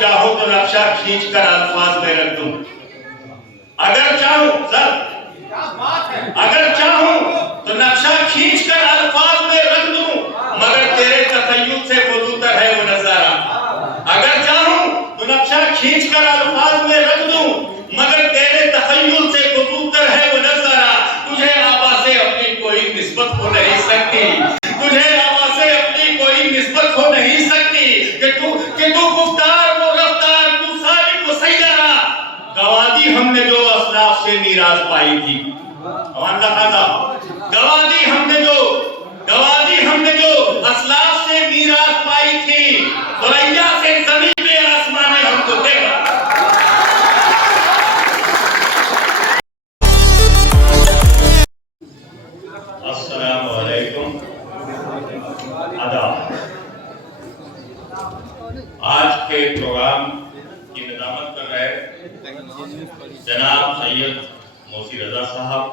چاہو تو نقشہ کھینچ کر الفاظ میں رکھ دوں، اگر چاہوں اگر چاہوں تو نقشہ کھینچ کر الفاظ میں رکھ دوں، مگر تیرے تخیل سے فزودہ ہے وہ نظارہ۔ اگر چاہوں تو نقشہ کھینچ کر الفاظ میں رکھ دوں، مگر تیرے تخیل سے فزودہ ہے وہ نظارہ۔ تجھے آبا سے اپنی کوئی نسبت ہو نہیں سکتی، تجھے آبا سے اپنی کوئی نسبت ہو نہیں سکتی، کہ تو گفتار و رفتار، تو سالک و سیدہ گوادی ہم نے جو اسلاف سے میراث پائی تھی، گوادی ہم نے جو اسلاف سے میراث پائی تھی، ثریا سے زمین میں آسمان نے ہم کو دیکھا۔ السلام علیکم، آداب۔ آج کے پروگرام کی ندامت کر رہے جناب سید موسی رضا صاحب،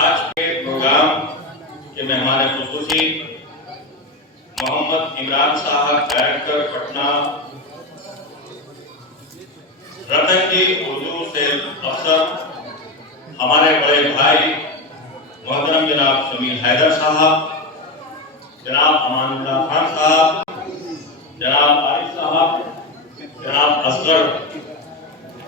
آج کے پروگرام کے مہمان خصوصی محمد عمران صاحب ڈائریکٹر پٹنہ، رتن جی اردو سیل افسر، ہمارے بڑے بھائی محترم جناب شمیل حیدر صاحب، جناب امان اللہ خان صاحب، جناب عارف صاحب، جناب اصغر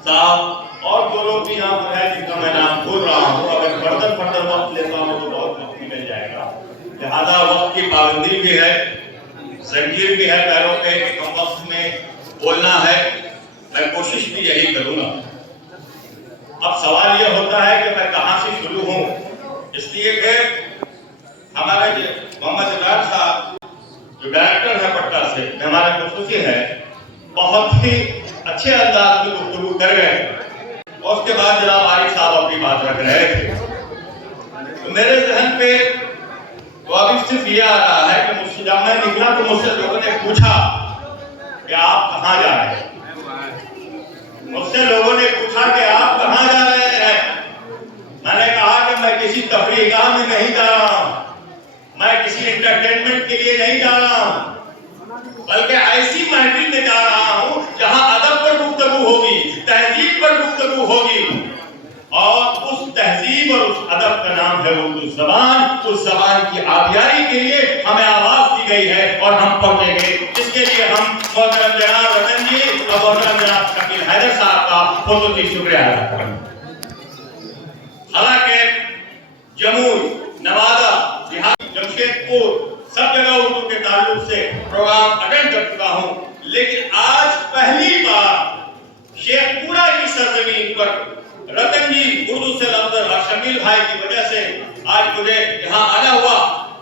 صاحب، اور جو لوگ بھی یہاں پر ہیں جن کا میں نام بھول رہا ہوں، اگر بردن وقت لیتا ہوں تو بہت وقت مل جائے گا، لہذا وقت کی پابندی بھی ہے، زنجیر بھی ہے پیروں پہ کہ کم وقت میں بولنا ہے، میں کوشش بھی یہی کروں گا۔ اب سوال یہ ہوتا ہے کہ میں کہاں سے شروع ہوں، اس لیے کہ ہمارے محمد عمران صاحب جو ڈائریکٹر ہے پٹنہ سے، ہمارے خصوصی ہے، بہت ہی اچھے انداز میں گفتگو کر گئے، اور اس کے بعد جناب عارف صاحب اپنی بات رکھ رہے تھے، تو میرے ذہن پہ تو ابھی صرف یہ آ رہا ہے کہ جب میں نکلا تو مجھ سے لوگوں نے پوچھا کہ آپ کہاں جا رہے ہیں، مجھ سے لوگوں نے پوچھا کہ آپ کہاں جا رہے ہیں، میں نے کہا کہ میں کسی تفریح گاہ میں نہیں جا رہا ہوں، میں کسی انٹرٹینمنٹ کے لیے نہیں جا رہا ہوں، بلکہ ایسی محفل میں جا رہا ہوں جہاں ادب پر گفتگو ہوگی، تہذیب پر گفتگو ہوگی، اور اس تہذیب اور اس ادب کا نام ہے اردو زبان۔ اس زبان کی آبیاری کے لیے ہمیں آواز دی گئی ہے اور ہم پہنچیں گے، جس کے لیے ہم محترم جناب رتن جی اور محترم جناب شمیل حیدر صاحب کا بہت ہی شکریہ ادا کرتے ہیں۔ حالانکہ جموں، نوادہ، بہار، جمشید پور سب جگہ اردو کے تعلق سے پروگرام اٹینڈ کر چکا ہوں، لیکن آج پہلی بار شیخ پورہ کی سرزمین پر رتن جی اردو سے لفظ اور شمیل بھائی کی وجہ سے آج مجھے یہاں آنا ہوا،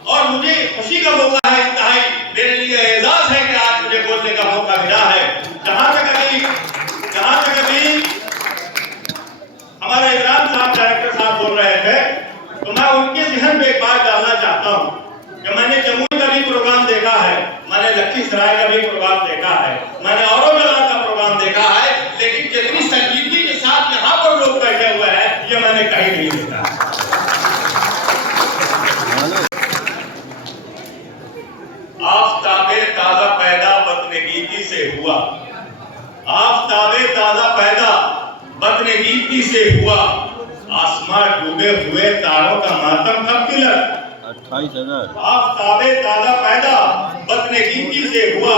اور مجھے خوشی کا موقع ہے، انتہائی میرے لیے اعزاز ہے کہ آج مجھے بولنے کا موقع ملا ہے۔ جہاں تک ابھی ہمارے عمران صاحب ڈائریکٹر صاحب بول رہے تھے، تو میں ان کے ذہن میں ایک بات ڈالنا چاہتا ہوں کہ میں نے جموں کا بھی پروگرام دیکھا ہے، میں نے لکھی سرائے کا بھی پروگرام دیکھا ہے، میں نے اوروں جگہ کا پروگرام دیکھا ہے، لیکن جتنی سنجیدگی کے ساتھ یہاں پر لوگ بیٹھے ہوئے ہیں یہ میں نے کہیں نہیں دیکھا۔ آفتاب تازہ پیدا بدنگیتی سے ہوا، آفتاب تازہ پیدا بدنگیتی سے ہوا، آسمان ڈوبے ہوئے تاروں کا ماتم کب تلک، 28,000 آفتاب تازہ پیدا بدنگیتی سے ہوا،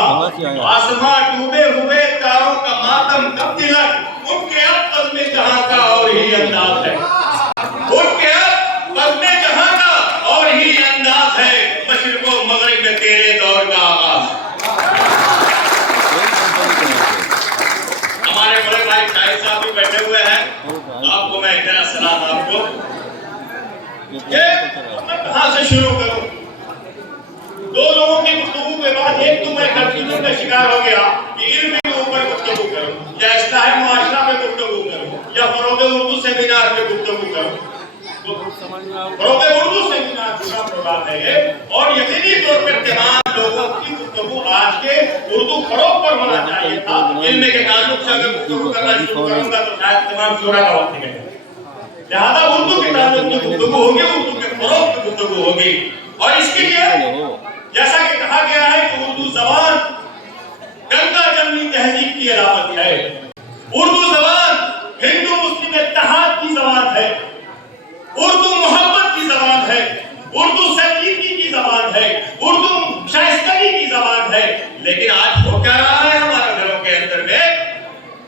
آسمان ڈوبے ہوئے تاروں کا ماتم کب تلک، ان کے اب قدم جہاں کا اور ہی انداز ہے، ان کے اب قدم جہاں کا اور ہی انداز ہے، مشرق و مغرب میں تیرے دور کا آغاز۔ ہمارے بڑے بھائی شاہد صاحب بھی بیٹھے ہوئے ہیں، آپ کو میں اتنا سلام آپ کو، میں کہاں سے شروع کروں؟ دو لوگوں کی گفتگو کے بعد ایک تو میں کنفیوژن کا شکار ہو گیا کہ علم کے اوپر گفتگو کروں یا اصلاح معاشرہ پہ گفتگو کروں یا فروغ اردو سیمینار پہ گفتگو کروں۔ فروغ اردو سیمینار پورا پروگرام ہے یہ، اور یقینی طور پر تمام لوگوں کی گفتگو آج کے اردو فروغ پر ہونا چاہیے تھا۔ علم کے تعلق سے اگر گفتگو کرنا شروع کروں گا تو شاید تمام شعراء کا وقت نکلے گا، لہذا اردو کے تعلق کی گفتگو ہوگی، اردو کے فروغ کی گفتگو ہوگی، اور اس کے لیے جیسا کہ کہا گیا ہے کہ اردو زبان کا کی علامت ہے. اردو زبان ہندو مسلم اتحاد کی زبان ہے. اردو محبت کی زبان ہے. اردو سنجیدگی کی زبان ہے. اردو شائستگی کی زبان ہے. لیکن آج ہو کیا رہا ہے ہمارے گھروں کے اندر میں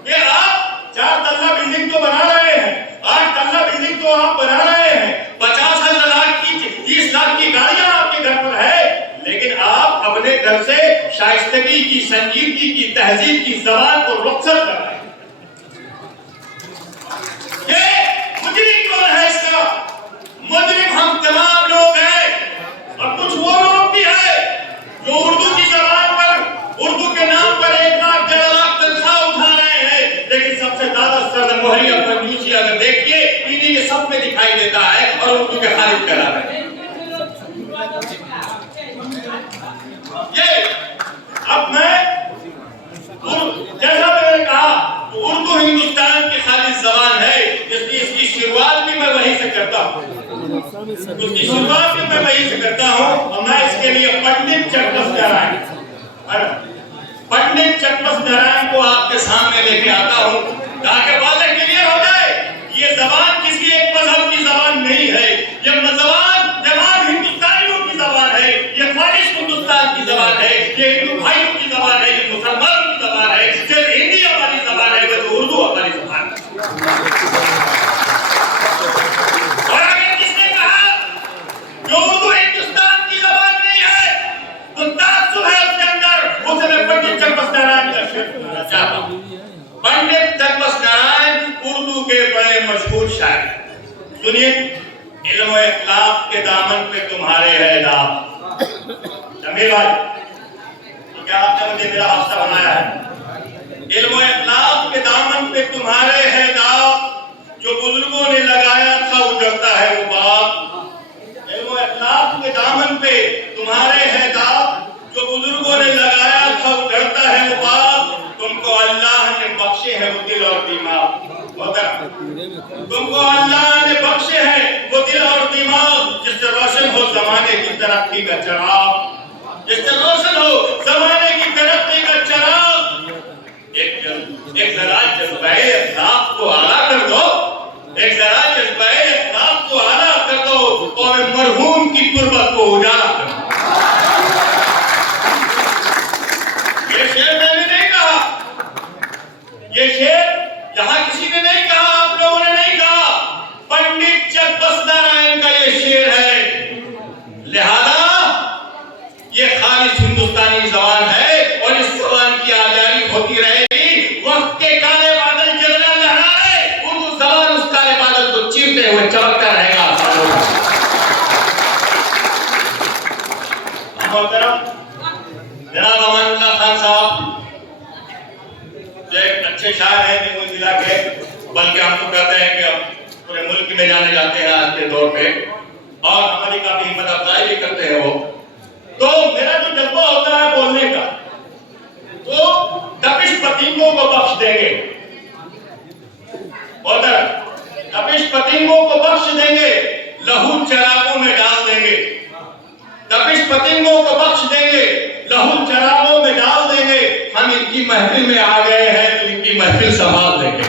کہ آپ 4 تلہ بلڈنگ تو بنا رہے ہیں, 8 تلہ بلڈنگ تو آپ بنا رہے ہیں, 50 لاکھ کی 30 لاکھ کی گاڑیاں آپ کے گھر پر ہے, لیکن آپ اپنے گھر سے شائستگی کی, سنجیدگی کی, تہذیب کی زبان کو رخصت کر رہے ہیں. یہ مجرم کون ہے اس کا؟ مجرم ہم تمام لوگ ہیں, اور کچھ وہ لوگ بھی ہیں جو اردو کی زبان پر, اردو کے نام پر 1 لاکھ 1.5 لاکھ تنخواہ اٹھا رہے ہیں. لیکن سب سے زیادہ سرد مہری اور کنجوسی اگر دیکھیے انہی کے سب میں دکھائی دیتا ہے, اور اردو کے خالق کرا رہے ہیں. یہ اب میں جیسا میں نے کہا اردو ہندوستان کی خالص زبان ہے, اس لیے اس کی شروعات بھی میں وہیں سے کرتا ہوں. اس کی شروعات بھی میں وہیں سے کرتا ہوں, اور میں اس کے لیے پنڈت چٹوس نارائن کو آپ کے سامنے لے کے آتا ہوں تاکہ واضح کلیئر ہو جائے یہ زبان کسی ایک مذہب کی زبان نہیں ہے. یہ زبان تمام ہندوستانیوں کی زبان ہے. یہ خالص ہندوستان کی زبان ہے. یہ ہندو بھائیوں کی زبان ہے. یہ مسلمانوں کی زبان ہے. صرف ہندی ہماری زبان ہے, ویسے اردو ہماری زبان ہے. اور اگر کس نے کہا جو اردو ہندوستان کی زبان نہیں ہے تو تعصب ہے اس کے اندر. اسے میں پنڈت چٹوس نارائن کا شعر سنانا چاہتا ہوں. پنڈت چٹوس نارائن اردو کے بڑے مشہور شاعر. سنیے, علم و اخلاق کے دامن پہ تمہارے ہے داغ. جمیل بھائی, تو کیا آپ نے مجھے میرا حافظہ بنایا ہے؟ علم و اخلاق کے دامن پہ تمہارے ہے داغ, جو بزرگوں نے لگایا تھا اجڑتا ہے وہ باغ. علم و اخلاق کے دامن پہ تمہارے ہے داغ, جو بزرگوں نے لگایا تھا اجڑتا ہے وہ باغ. تم کو اللہ نے بخشے ہیں وہ دل اور دماغ. تم کو اللہ نے بخشے ہیں وہ دل اور دماغ, جس سے روشن ہو زمانے کی ترقی کا چراغ. جس سے روشن ہو زمانے کی ترقی کا چراغ. ایک ذرا جذبہ اخلاق کو اعلیٰ کر دو, ایک ذرا جذبہ اخلاق کو اعلیٰ کر دو, اور مرحوم کی تربت کو اجالا کر دو. یہ شعر میں نے نہیں کہا, یہ شعر جہاں کسی نے نہیں کہا, آپ لوگوں نے نہیں کہا, پنڈت چٹوس نارائن کا یہ شعر ہے. لہذا یہ خالص ہندوستانی زبان ہے, اور اس زبان کی آزادی ہوتی رہے گی. وقت کے کالے بادل جلنا لہرائے, اردو زبان اس کالے بادل کو چیرتے ہوئے چمکتا رہے گا. محترم جناب امان اللہ خان صاحب جو ایک اچھے شاعر ہیں جنگل ضلع کے, بلکہ ہم تو کہتے ہیں کہ اب پورے ملک میں جانے جاتے ہیں آج کے دور پہ, اور ہماری کافی ہمت افزائی بھی کرتے ہیں وہ. تو میرا جو جذبہ ہوتا ہے بولنے کا, تو تپش پتنگوں کو بخش دیں گے, تپش پتنگوں کو بخش دیں گے, لہو چراغوں میں ڈال دیں گے. تپش پتنگوں کو بخش دیں گے, لہو چراغوں میں ڈال دیں گے. ہم ان کی محفل میں آ گئے ہیں تو ان کی محفل سنبھال دیں گے.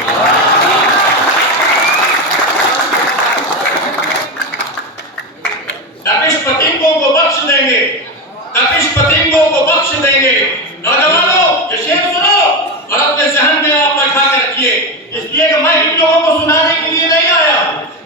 تپش پتنگوں کو بخش دیں گے, تپش پتنگوں کو بخش دیں گے. نوجوانوں یہ شعر سنو اور اپنے ذہن میں آپ بیٹھا کے رکھیے, اس لیے کہ میں ان لوگوں کو سنانے کے لیے نہیں آیا.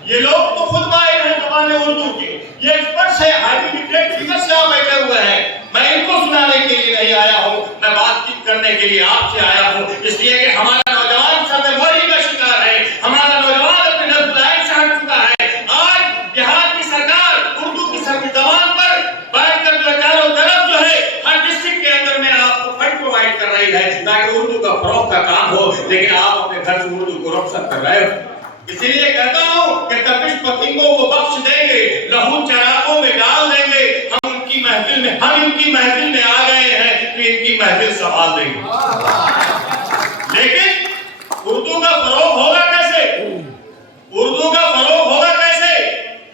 یہ لوگ تو خود ماہر ہیں زبان اردو کے, یہ ایکسپرٹس ہیں, ہائی لٹریٹ فگرس یہاں بیٹھے ہوئے ہیں. میں ان کو سنانے کے لیے نہیں آیا ہوں, میں بات چیت کرنے کے لیے آپ سے آیا ہوں. اس لیے کہ ہمارا نوجوان سب موری کا شکار ہے, ہمارا نوجوان اپنے نسل لائن سے ہٹ چکا ہے. آج بہار کی سرکار اردو کی زبان پر بیٹھ کر جو چاروں طرف جو ہے ہر ڈسٹرکٹ کے اندر میں آپ کو فنڈ پرووائڈ کر رہی ہے تاکہ اردو کا فروغ کا کام ہو, لیکن آپ اپنے گھر سے اردو کو رخصت کر رہے ہو. اسی لیے کہتا ہوں کہ تپش پتنگوں کو بخش دیں گے, لہو چراغوں میں ڈال دیں گے. ہم ان کی محفل میں آ گئے ہیں تو ان کی محفل سنبھال دیں گے. لیکن اردو کا فروغ ہوگا کیسے؟ اردو کا فروغ ہوگا کیسے؟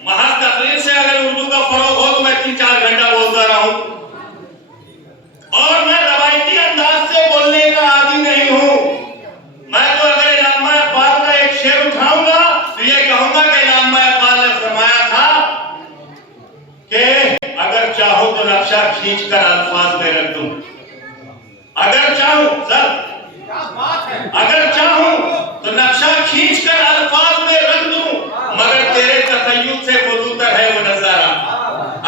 محض تقریر سے اگر اردو کا فروغ ہو تو میں 3-4 گھنٹہ بولتا رہا ہوں, اور میں روایتی انداز سے بولنے کا عادی نہیں ہوں. اگر چاہوں سر اگر چاہوں تو نقشہ کھینچ کر الفاظ میں رکھ دوں، مگر تیرے تخیل سے فزوتر ہے وہ نظارہ۔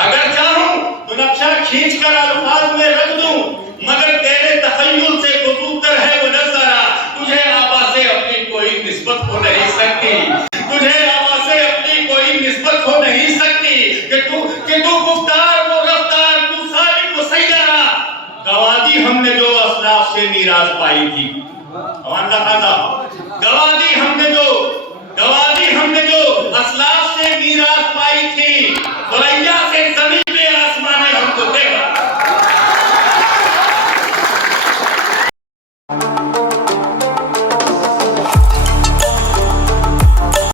اگر چاہوں تو نقشہ کھینچ کر الفاظ میں رکھ دوں، مگر تیرے تخیل سے فزوتر ہے وہ نظارہ۔ تجھے آبا سے اپنی کوئی نسبت ہو نہیں سکتی، تجھے آبا سے اپنی کوئی نسبت ہو نہیں سکتی، کہ تو گفتار و رفتار، تو سالک و سیارہ۔ گوا دی ہم نے جو اسلاف سے میراث پائی تھی، ہمارا خاصا گوا دی ہم نے جو